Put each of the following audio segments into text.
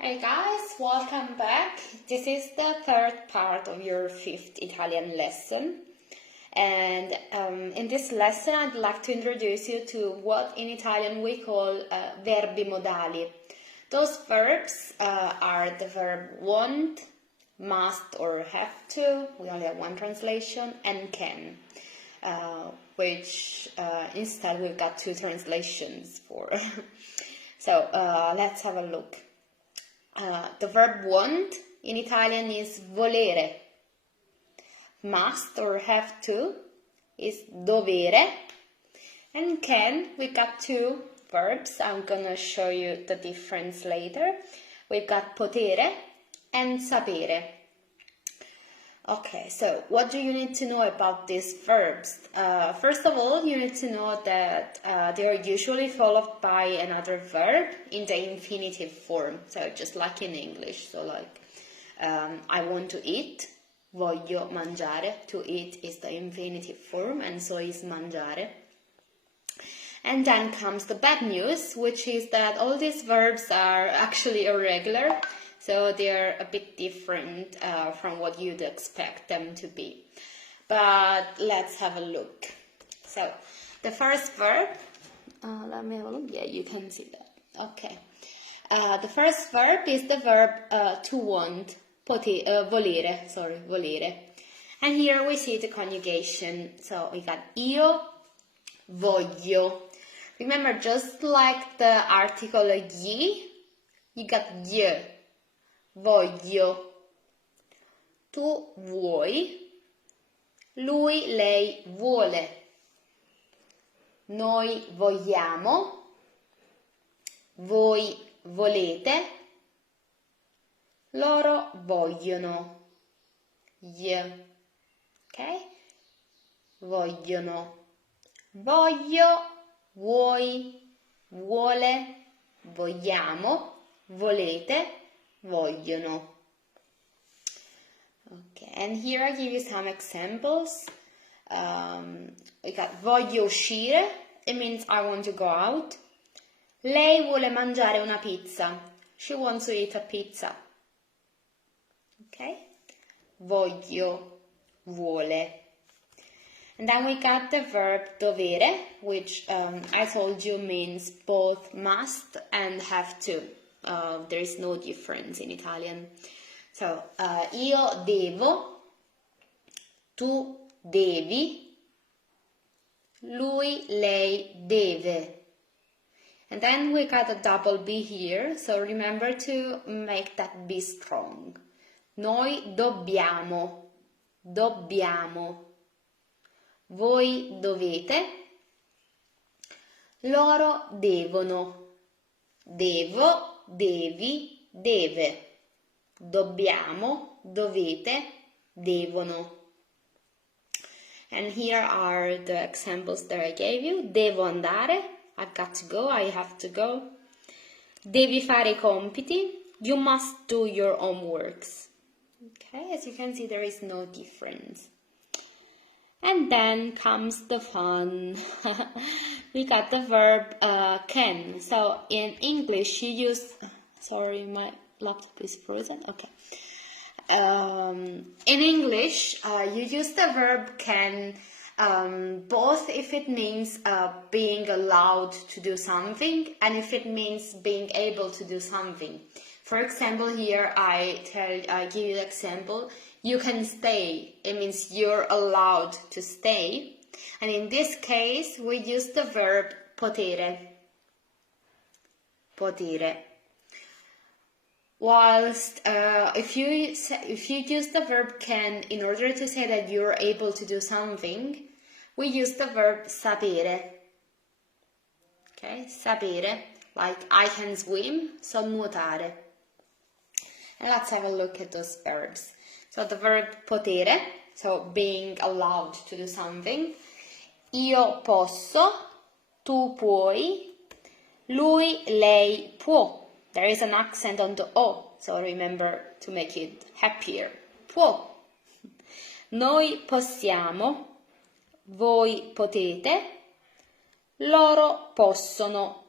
Hey guys, welcome back. This is the third part of your fifth Italian lesson. And in this lesson, I'd like to introduce you to what in Italian we call verbi modali. Those verbs are the verb want, must or have to, we only have one translation, and can, which instead we've got two translations for. So let's have a look. The verb want in Italian is volere. Must or have to is dovere. And can, we got two verbs. I'm gonna show you the difference later. We've got potere and sapere. Okay, so what do you need to know about these verbs? First of all, you need to know that they are usually followed by another verb in the infinitive form. So just like in English, so like I want to eat, voglio mangiare. To eat is the infinitive form and so is mangiare. And then comes the bad news, which is that all these verbs are actually irregular. So they're a bit different from what you'd expect them to be. But let's have a look. So the first verb, let me have a look. Yeah, you can see that. Okay. The first verb is the verb to want, volere, volere. And here we see the conjugation. So we got io, voglio. Remember, just like the article gli, you got gli. Voglio, tu vuoi, lui, lei vuole, noi vogliamo, voi volete, loro vogliono, ok? Vogliono, voglio, vuoi, vuole, vogliamo, volete, vogliono. Okay, and here I give you some examples. We got voglio uscire, it means I want to go out. Lei vuole mangiare una pizza, she wants to eat a pizza. Okay, voglio, vuole. And then we got the verb dovere, which I told you means both must and have to. There is no difference in Italian. So, io devo, tu devi, lui, lei deve. And then we got a double B here, so remember to make that B strong. Noi dobbiamo, dobbiamo. Voi dovete, loro devono, devo, devi, deve. Dobbiamo, dovete, devono. And here are the examples that I gave you. Devo andare, I've got to go, I have to go. Devi fare i compiti, you must do your homeworks. Okay, as you can see, there is no difference. And then comes the fun. We got the verb can. So in English you use, sorry, my laptop is frozen. Okay. In English you use the verb can both if it means being allowed to do something and if it means being able to do something. For example, here I give you the example. You can stay. It means you're allowed to stay. And in this case, we use the verb potere. Potere. Whilst if you use the verb can in order to say that you're able to do something, we use the verb sapere. Okay, sapere, like I can swim, so nuotare. And let's have a look at those verbs. So the verb potere, so being allowed to do something. Io posso, tu puoi, lui, lei può. There is an accent on the O, so remember to make it happier. Può. Noi possiamo, voi potete, loro possono,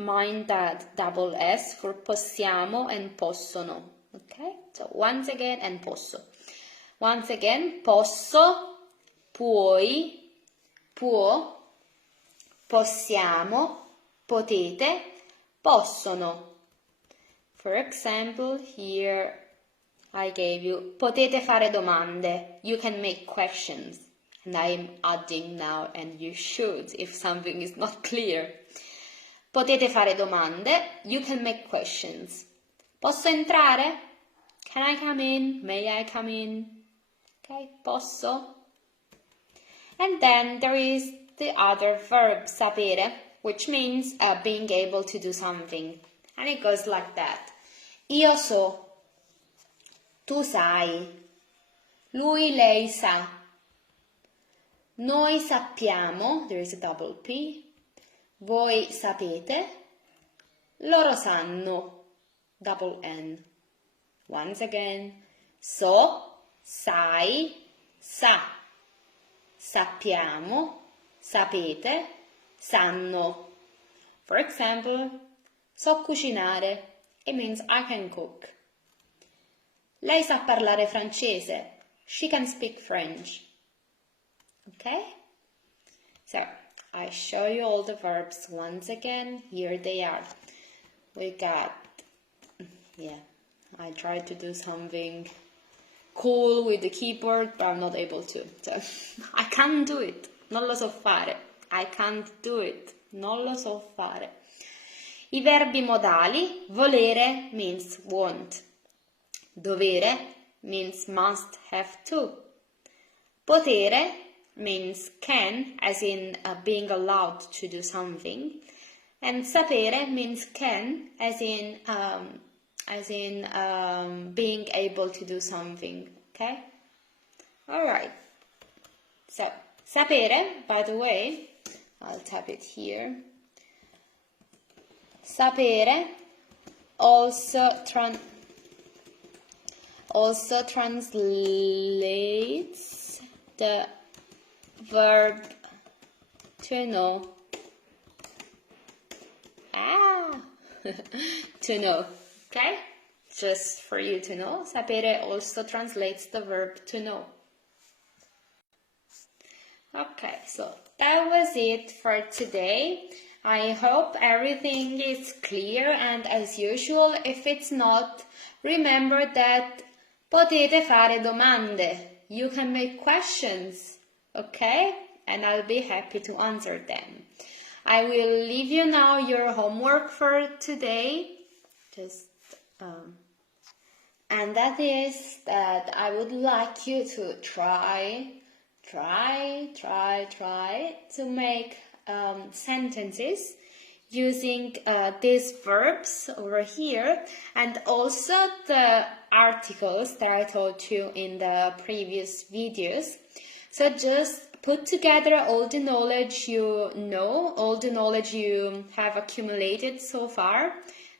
mind that double S for possiamo and possono. Okay, so once again and posso. Once again, posso, puoi, può, possiamo, potete, possono. For example, here I gave you potete fare domande. You can make questions. And I am adding now, and you should if something is not clear. Potete fare domande. You can make questions. Posso entrare? Can I come in? May I come in? Okay, posso. And then there is the other verb, sapere, which means being able to do something. And it goes like that. Io so. Tu sai. Lui, lei sa. Noi sappiamo. There is a double P. Voi sapete. Loro sanno. Double N. Once again. So, sai, sa. Sappiamo, sapete, sanno. For example, so cucinare. It means I can cook. Lei sa parlare francese. She can speak French. Okay? So, I show you all the verbs once again. Here they are. We got, I tried to do something cool with the keyboard, but I'm not able to. So, I can't do it. Non lo so fare. I can't do it. Non lo so fare. I verbi modali. Volere means want. Dovere means must, have to. Potere means can, as in being allowed to do something. And sapere means can, as in being able to do something. Okay? Alright. So, sapere, by the way, I'll type it here. Sapere also translates the verb to know. To know. Okay? Just for you to know, sapere also translates the verb to know. Okay, so that was it for today. I hope everything is clear, and as usual, if it's not, remember that potete fare domande. You can make questions, okay? And I'll be happy to answer them. I will leave you now your homework for today. And that is that I would like you to try to make sentences using these verbs over here, and also the articles that I told you in the previous videos. So just put together all the knowledge you know, all the knowledge you have accumulated so far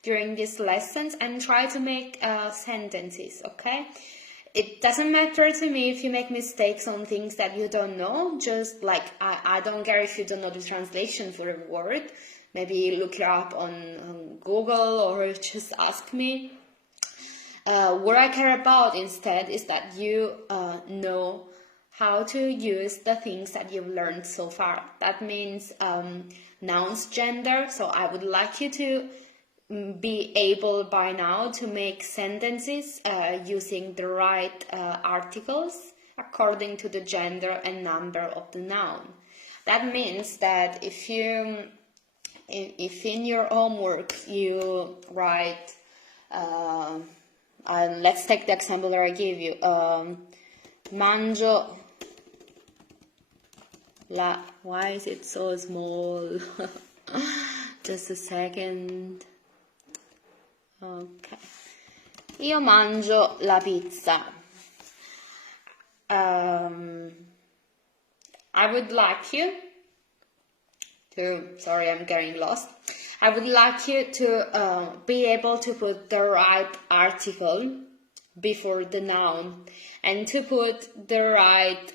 during these lessons, and try to make sentences, okay? It doesn't matter to me if you make mistakes on things that you don't know. Just like, I don't care if you don't know the translation for a word. Maybe look it up on Google, or just ask me. What I care about instead is that you know how to use the things that you've learned so far. That means nouns, gender. So I would like you to be able by now to make sentences using the right articles according to the gender and number of the noun. That means that if in your homework you write, let's take the example that I gave you, mangio la, why is it so small? Just a second. Ok, io mangio la pizza. I would like you to, sorry, I'm getting lost. I would like you to be able to put the right article before the noun, and to put the right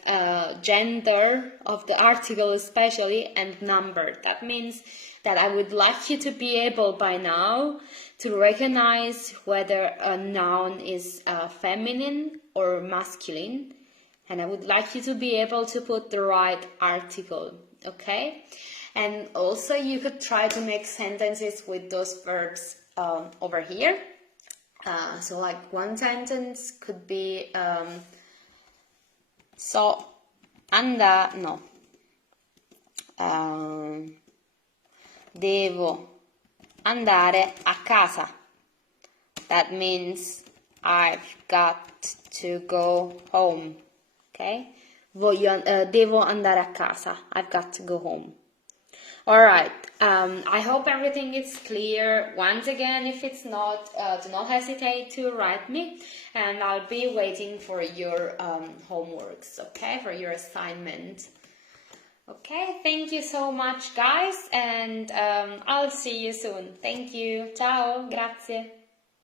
gender of the article especially, and number. That means that I would like you to be able by now to recognize whether a noun is feminine or masculine, and I would like you to be able to put the right article, okay? And also you could try to make sentences with those verbs over here. So like one sentence could be devo andare a casa. That means I've got to go home. Okay? Devo andare a casa. I've got to go home. Alright, I hope everything is clear. Once again, if it's not, do not hesitate to write me, and I'll be waiting for your homeworks, okay, for your assignment. Okay, thank you so much, guys, and I'll see you soon. Thank you. Ciao, grazie.